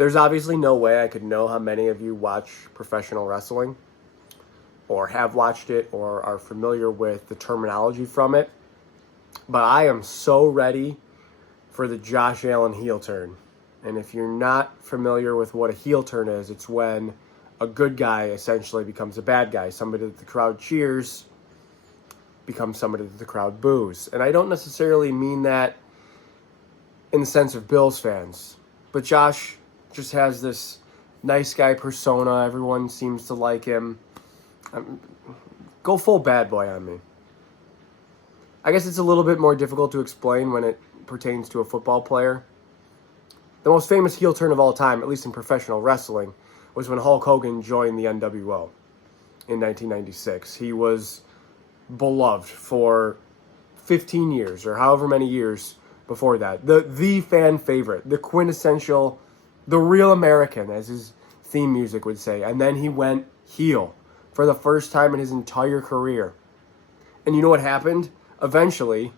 There's obviously no way I could know how many of you watch professional wrestling or have watched it or are familiar with the terminology from it. But I am so ready for the Josh Allen heel turn. And if you're not familiar with what a heel turn is, it's when a good guy essentially becomes a bad guy. Somebody that the crowd cheers becomes somebody that the crowd boos. And I don't necessarily mean that in the sense of Bills fans. But Josh just has this nice guy persona. Everyone seems to like him. Go full bad boy on me. I guess it's a little bit more difficult to explain when it pertains to a football player. The most famous heel turn of all time, at least in professional wrestling, was when Hulk Hogan joined the NWO in 1996. He was beloved for 15 years or however many years before that. The fan favorite, the quintessential, the real American, as his theme music would say. And then he went heel for the first time in his entire career. And you know what happened? Eventually,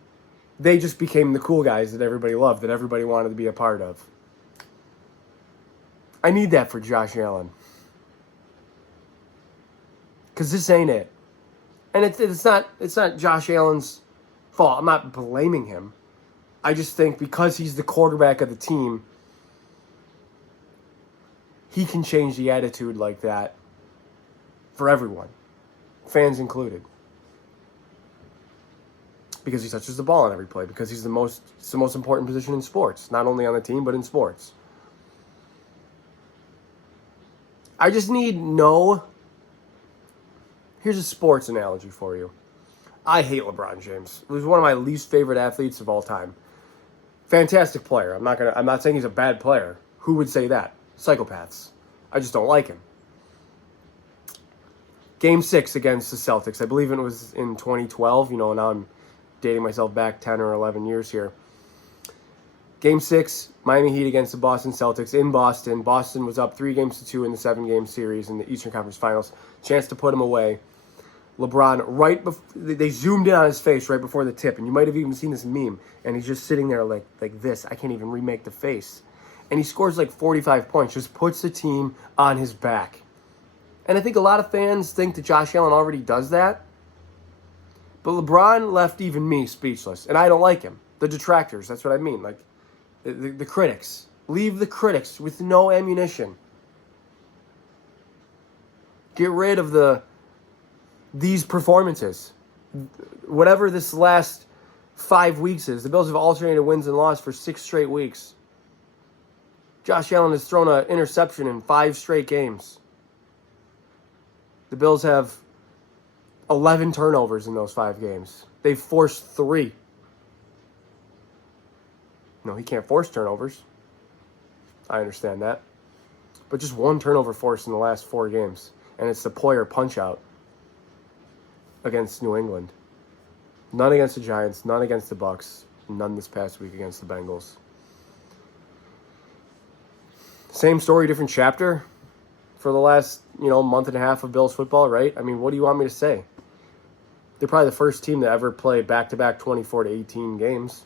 they just became the cool guys that everybody loved, that everybody wanted to be a part of. I need that for Josh Allen. Because this ain't it. And it's not Josh Allen's fault. I'm not blaming him. I just think because he's the quarterback of the team, he can change the attitude like that for everyone, fans included. Because he touches the ball on every play. Because it's the most important position in sports. Not only on the team, but in sports. I just need Here's a sports analogy for you. I hate LeBron James. He was one of my least favorite athletes of all time. Fantastic player. I'm not saying he's a bad player. Who would say that? Psychopaths. I just don't like him. Game 6 against the Celtics. I believe it was in 2012. Now I'm dating myself back 10 or 11 years here. Game 6, Miami Heat against the Boston Celtics in Boston. Boston was up 3-2 in the 7-game series in the Eastern Conference Finals. Chance to put them away. LeBron, they zoomed in on his face right before the tip, and you might have even seen this meme, and he's just sitting there like this. I can't even remake the face. And he scores like 45 points, just puts the team on his back. And I think a lot of fans think that Josh Allen already does that. But LeBron left even me speechless, and I don't like him. The detractors, that's what I mean. Like, the critics. Leave the critics with no ammunition. Get rid of these performances. Whatever this last 5 weeks is. The Bills have alternated wins and losses for 6 straight weeks. Josh Allen has thrown an interception in 5 straight games. The Bills have 11 turnovers in those 5 games. They've forced 3. No, he can't force turnovers. I understand that. But just 1 turnover forced in the last 4 games. And it's the Poyer punch-out against New England. None against the Giants, none against the Bucks, none this past week against the Bengals. Same story, different chapter for the last, month and a half of Bills football, right? I mean, what do you want me to say? They're probably the first team to ever play back-to-back 24-18 games.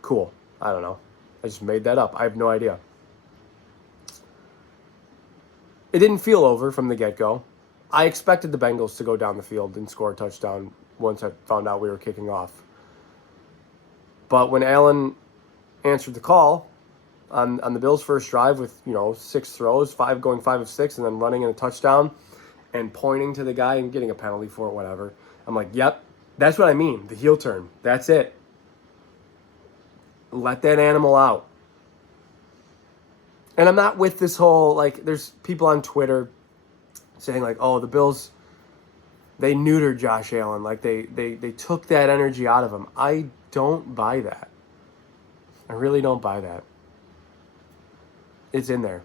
Cool. I don't know. I just made that up. I have no idea. It didn't feel over from the get-go. I expected the Bengals to go down the field and score a touchdown once I found out we were kicking off. But when Allen answered the call on the Bills' first drive with, 6 throws, 5 going 5 of 6, and then running in a touchdown and pointing to the guy and getting a penalty for it, whatever, I'm like, yep, that's what I mean, the heel turn. That's it. Let that animal out. And I'm not with this whole, there's people on Twitter saying, oh, the Bills, they neutered Josh Allen. They took that energy out of him. I don't buy that. I really don't buy that. It's in there.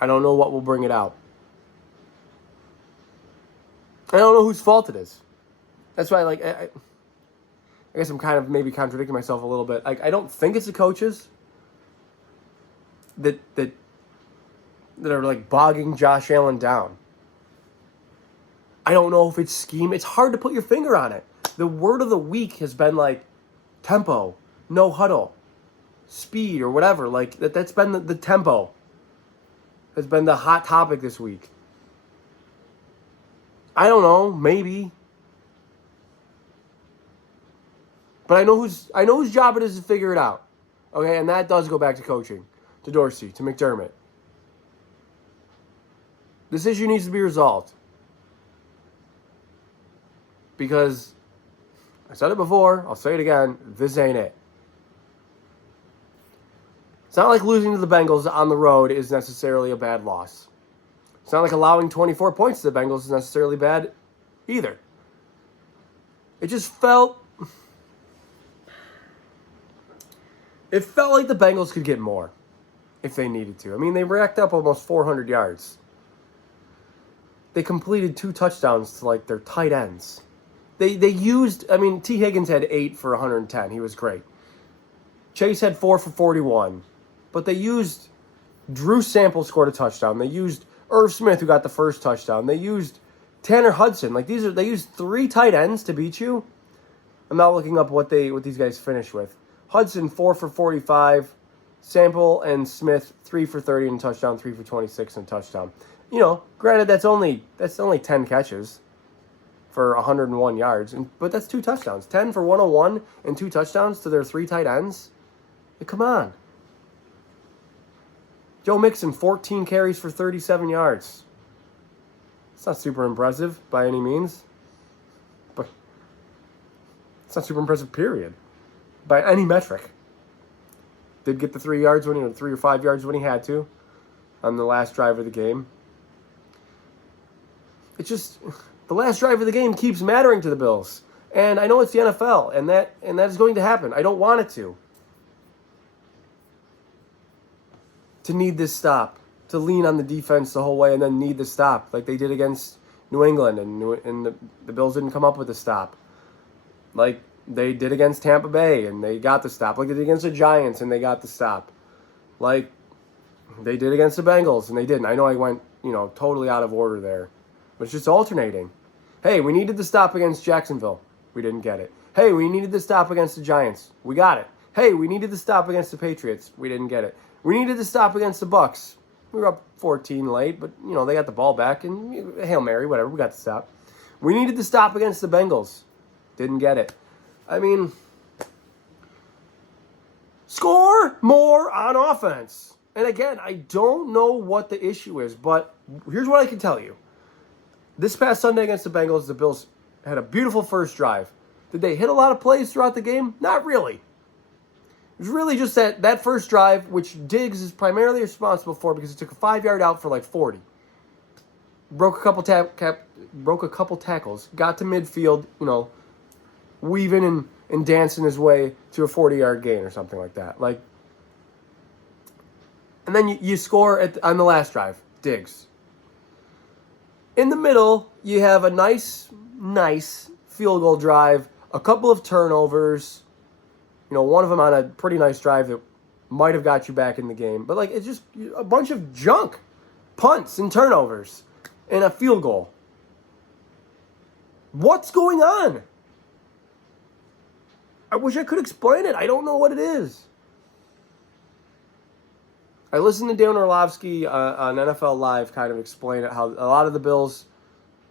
I don't know what will bring it out. I don't know whose fault it is. That's why, I guess I'm kind of maybe contradicting myself a little bit. I don't think it's the coaches that are bogging Josh Allen down. I don't know if it's scheme. It's hard to put your finger on it. The word of the week has been tempo, no huddle. speed or whatever. Like, that's been the tempo. Has been the hot topic this week. I don't know, maybe. But I know whose job it is to figure it out. Okay, and that does go back to coaching, to Dorsey, to McDermott. This issue needs to be resolved. Because, I said it before, I'll say it again, this ain't it. It's not like losing to the Bengals on the road is necessarily a bad loss. It's not like allowing 24 points to the Bengals is necessarily bad either. It just felt... It felt like the Bengals could get more if they needed to. I mean, they racked up almost 400 yards. They completed 2 touchdowns to, like, their tight ends. They used... I mean, T. Higgins had 8 for 110. He was great. Chase had 4 for 41. But they used... Drew Sample scored a touchdown. They used Irv Smith, who got the first touchdown. They used Tanner Hudson. Like, they used 3 tight ends to beat you. I'm not looking up what these guys finished with. Hudson, 4 for 45. Sample and Smith, 3 for 30 and a touchdown, 3 for 26 and a touchdown. You know, granted, that's only 10 catches for 101 yards, but that's 2 touchdowns. 10 for 101 and 2 touchdowns to their 3 tight ends? Come on. Joe Mixon, 14 carries for 37 yards. It's not super impressive by any means, but it's not super impressive, period. By any metric. Did get the 3 yards 3 or 5 yards when he had to on the last drive of the game. It's just the last drive of the game keeps mattering to the Bills. And I know it's the NFL, and that is going to happen. I don't want it to. To need this stop, to lean on the defense the whole way and then need the stop like they did against New England, and the Bills didn't come up with a stop. Like they did against Tampa Bay, and they got the stop. Like they did against the Giants, and they got the stop. Like they did against the Bengals, and they didn't. I know I went, totally out of order there. But it's just alternating. Hey, we needed the stop against Jacksonville. We didn't get it. Hey, we needed the stop against the Giants. We got it. Hey, we needed the stop against the Patriots. We didn't get it. We needed the stop against the Bucs. We were up 14 late, but, they got the ball back, and Hail Mary, whatever, we got the stop. We needed the stop against the Bengals. Didn't get it. I mean, score more on offense. And again, I don't know what the issue is, but here's what I can tell you. This past Sunday against the Bengals, the Bills had a beautiful first drive. Did they hit a lot of plays throughout the game? Not really. It was really just that first drive, which Diggs is primarily responsible for because he took a 5-yard out for like 40. Broke a couple tackles, got to midfield, weaving and dancing his way to a 40-yard gain or something like that. And then you score on the last drive, Diggs. In the middle, you have a nice field goal drive, a couple of turnovers. One of them on a pretty nice drive that might have got you back in the game. But, it's just a bunch of junk. Punts and turnovers and a field goal. What's going on? I wish I could explain it. I don't know what it is. I listened to Dan Orlovsky on NFL Live kind of explain it, how a lot of the Bills'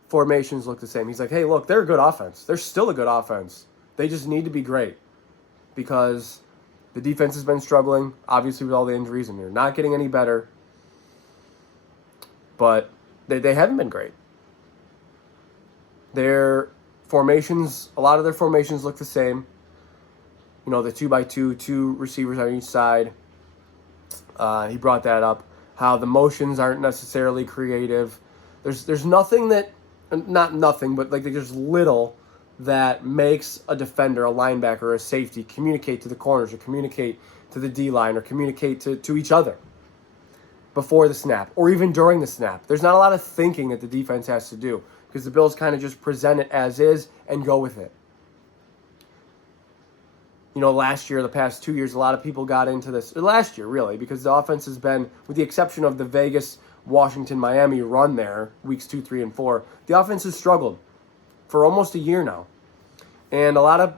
formations look the same. He's like, hey, look, they're a good offense. They're still a good offense. They just need to be great. Because the defense has been struggling, obviously, with all the injuries, and they're not getting any better. But they haven't been great. Their formations, a lot of their formations look the same. The 2x2, 2 receivers on each side. He brought that up. How the motions aren't necessarily creative. There's nothing that, not nothing, but there's little that makes a defender, a linebacker, or a safety communicate to the corners or communicate to the D-line or communicate to each other before the snap or even during the snap. There's not a lot of thinking that the defense has to do because the Bills kind of just present it as is and go with it. Last year, the past 2 years, a lot of people got into this. Last year, really, because the offense has been, with the exception of the Vegas, Washington, Miami run there, weeks 2, 3, and 4, the offense has struggled for almost a year now. And a lot of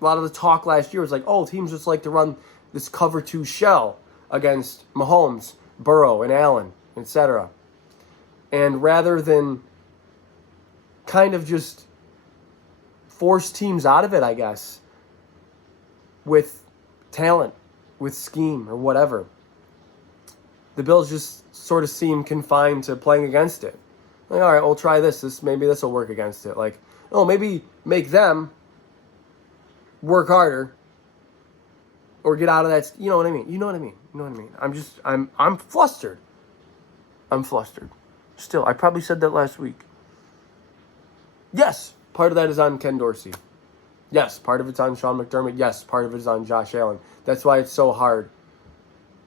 the talk last year was like, oh, teams just like to run this cover 2 shell against Mahomes, Burrow, and Allen, etc. And rather than kind of just force teams out of it, I guess, with talent, with scheme, or whatever, the Bills just sort of seem confined to playing against it. Like, all right, we'll try this. Maybe this will work against it. Like, oh, maybe make them work harder or get out of that. You know what I mean? You know what I mean? I'm flustered. I'm flustered. Still, I probably said that last week. Yes, part of that is on Ken Dorsey. Yes, part of it's on Sean McDermott. Yes, part of it is on Josh Allen. That's why it's so hard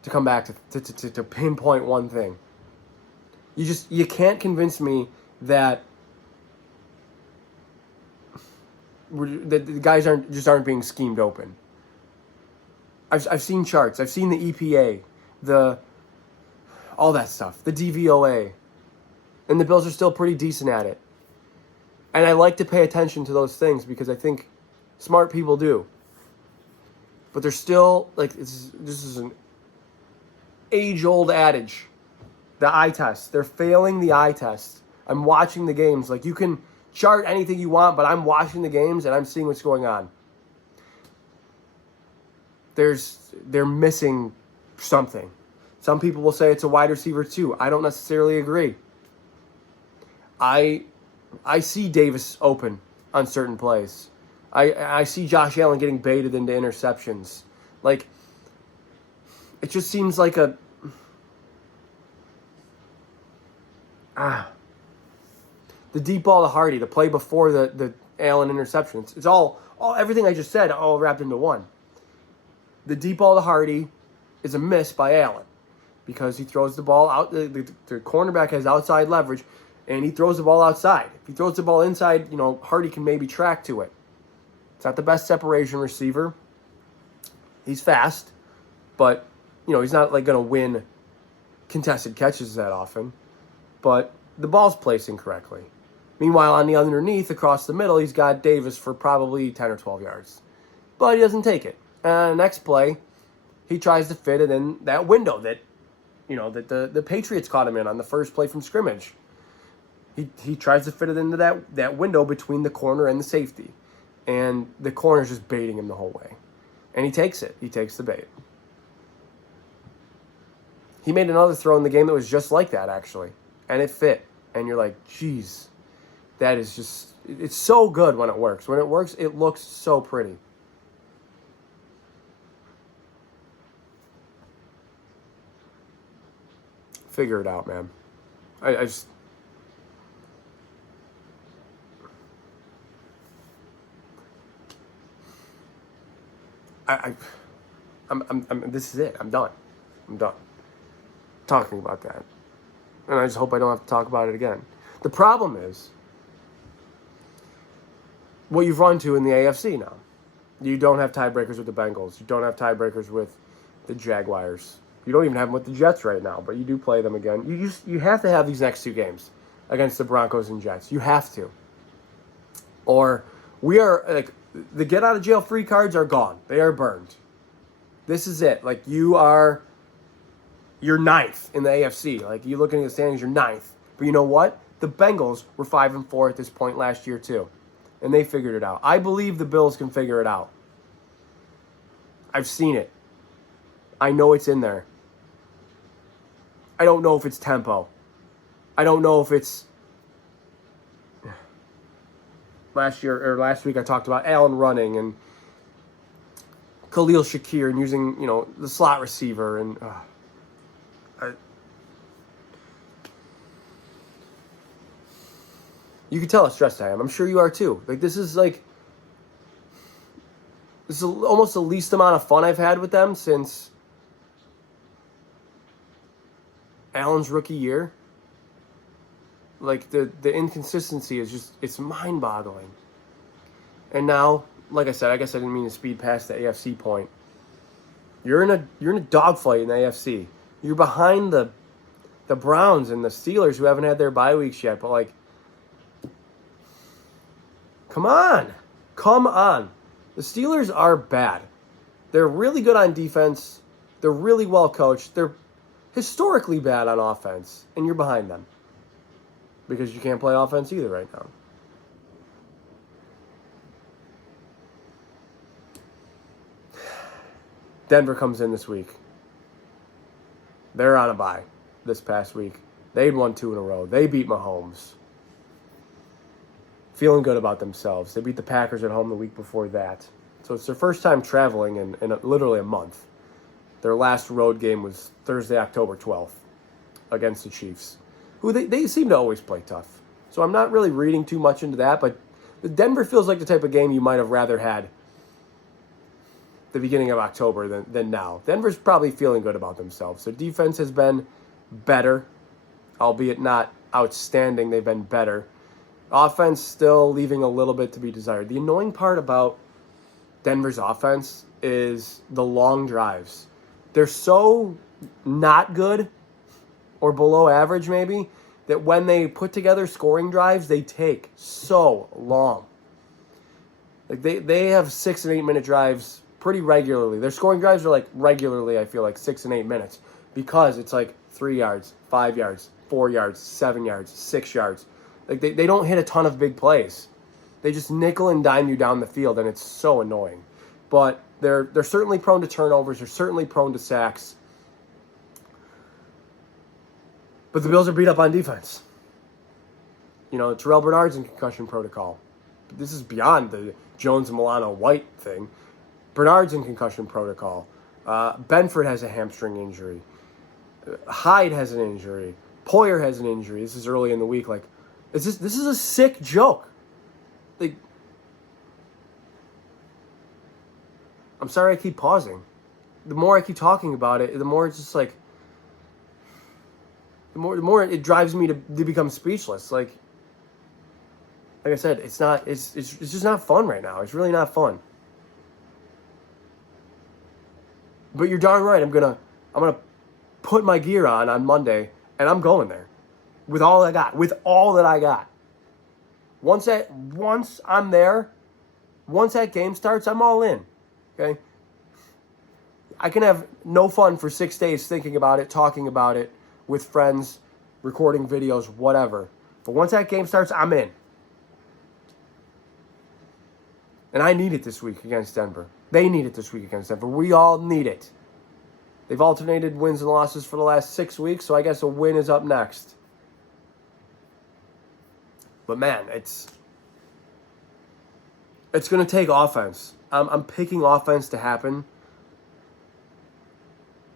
to come back to pinpoint one thing. You can't convince me that the guys aren't being schemed open. I've seen charts. I've seen the EPA, all that stuff, the DVOA, and the Bills are still pretty decent at it. And I like to pay attention to those things because I think smart people do. But they're still, like, this is an age-old adage. The eye test. They're failing the eye test. I'm watching the games. Like, you can chart anything you want, but I'm watching the games and I'm seeing what's going on. They're missing something. Some people will say it's a wide receiver too. I don't necessarily agree. I see Davis open on certain plays. I see Josh Allen getting baited into interceptions. Like, it just seems like the deep ball to Hardy, the play before the Allen interception. It's all everything I just said all wrapped into one. The deep ball to Hardy is a miss by Allen because he throws the ball out. The cornerback has outside leverage, and he throws the ball outside. If he throws the ball inside, Hardy can maybe track to it. It's not the best separation receiver. He's fast, but he's not like going to win contested catches that often. But the ball's placed incorrectly. Meanwhile, on the underneath, across the middle, he's got Davis for probably 10 or 12 yards. But he doesn't take it. Next play, he tries to fit it in that window that the Patriots caught him in on the first play from scrimmage. He tries to fit it into that window between the corner and the safety. And the corner's just baiting him the whole way. And he takes it. He takes the bait. He made another throw in the game that was just like that, actually. And it fit. And you're like, geez, that is just, it's so good when it works. When it works, it looks so pretty. Figure it out, man. I'm this is it. I'm done talking about that. And I just hope I don't have to talk about it again. The problem is what you've run to in the AFC now. You don't have tiebreakers with the Bengals. You don't have tiebreakers with the Jaguars. You don't even have them with the Jets right now, but you do play them again. You have to have these next 2 games against the Broncos and Jets. You have to. Or we are, like, the get-out-of-jail-free cards are gone. They are burned. This is it. Like, you're 9th in the AFC. Like, you looking at the standings, you're 9th. But you know what? The Bengals were 5-4 at this point last year, too. And they figured it out. I believe the Bills can figure it out. I've seen it. I know it's in there. I don't know if it's tempo. I don't know if it's... Last week I talked about Allen running and Khalil Shakir and using, the slot receiver. And you can tell how stressed I am. I'm sure you are too. Like, this is almost the least amount of fun I've had with them since Allen's rookie year. Like, the inconsistency is just, it's mind-boggling. And now, like I said, I guess I didn't mean to speed past the AFC point. You're in a dogfight in the AFC. You're behind the Browns and the Steelers, who haven't had their bye weeks yet. But, like, come on. The Steelers are bad. They're really good on defense. They're really well coached. They're historically bad on offense, and you're behind them because you can't play offense either right now. Denver comes in this week. They're on a bye this past week. They'd won 2 in a row. They beat Mahomes. Feeling good about themselves. They beat the Packers at home the week before that. So it's their first time traveling in literally a month. Their last road game was Thursday, October 12th against the Chiefs, who they seem to always play tough. So I'm not really reading too much into that, but the Denver feels like the type of game you might have rather had the beginning of October than now. Denver's probably feeling good about themselves. Their defense has been better, albeit not outstanding. They've been better. Offense still leaving a little bit to be desired. The annoying part about Denver's offense is the long drives. They're so not good or below average maybe that when they put together scoring drives, they take so long. Like they have 6 and 8 minute drives pretty regularly. Their scoring drives are like regularly, I feel like 6 and 8 minutes because it's like 3 yards, 5 yards, 4 yards, 7 yards, 6 yards. Like they don't hit a ton of big plays. They just nickel and dime you down the field, and it's so annoying. But they're certainly prone to turnovers. They're certainly prone to sacks. But the Bills are beat up on defense. You know, Terrell Bernard's in concussion protocol. This is beyond the Jones and Milano White thing. Bernard's in concussion protocol. Benford has a hamstring injury. Hyde has an injury. Poyer has an injury. This is early in the week. Like, this is a sick joke. Like, I'm sorry I keep pausing. The more I keep talking about it, the more it's just like, the more it drives me to become speechless. Like I said, it's just not fun right now. It's really not fun. But you're darn right. I'm gonna put my gear on Monday, and I'm going there with all I got, with all that I got. Once I'm there, once that game starts, I'm all in. Okay? I can have no fun for 6 days thinking about it, talking about it with friends, recording videos, whatever. But once that game starts, I'm in. And I need it this week against Denver. They need it this week against Denver. We all need it. They've alternated wins and losses for the last 6 weeks, so I guess a win is up next. But man, it's going to take offense. I'm picking offense to happen.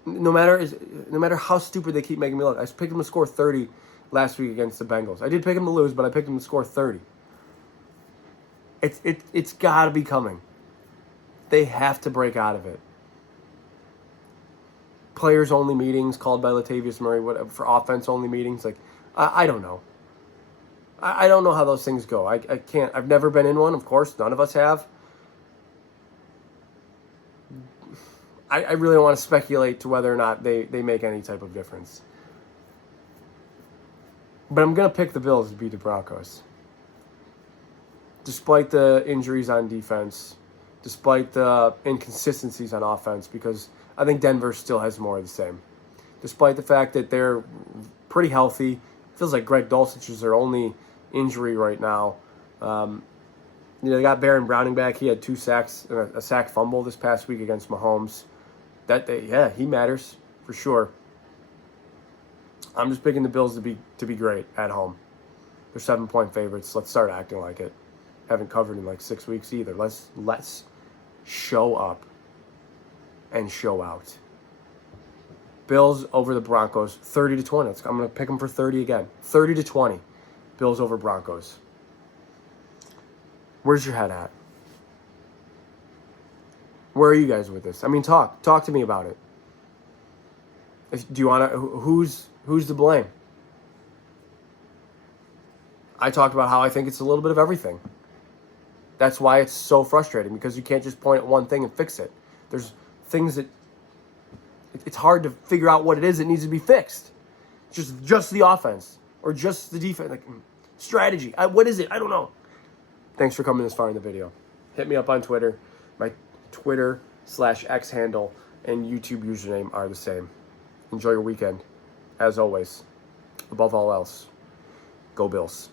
No matter how stupid they keep making me look. I picked them to score 30 last week against the Bengals. I did pick them to lose, but I picked them to score 30. It's got to be coming. They have to break out of it. Players-only meetings called by Latavius Murray, whatever, for offense-only meetings. Like, I don't know. I don't know how those things go. I can't. I've never been in one, of course. None of us have. I really don't want to speculate to whether or not they make any type of difference. But I'm going to pick the Bills to beat the Broncos. Despite the injuries on defense, despite the inconsistencies on offense, because I think Denver still has more of the same. Despite the fact that they're pretty healthy. It feels like Greg Dulcich is their only injury right now. They got Baron Browning back. He had 2 sacks and a sack fumble this past week against Mahomes. He matters for sure. I'm just picking the Bills to be great at home. They're 7-point favorites. Let's start acting like it. Haven't covered in like 6 weeks either. Let's show up and show out. Bills over the Broncos, 30-20. I'm going to pick them for 30 again. 30-20. Bills over Broncos. Where's your head at? Where are you guys with this? I mean, talk to me about it. Do you want to? Who's to blame? I talked about how I think it's a little bit of everything. That's why it's so frustrating, because you can't just point at one thing and fix it. There's things that it's hard to figure out what it is that needs to be fixed. Just the offense or just the defense, like strategy. What is it? I don't know. Thanks for coming this far in the video. Hit me up on Twitter. My Twitter X handle and YouTube username are the same. Enjoy your weekend. As always, above all else, go Bills.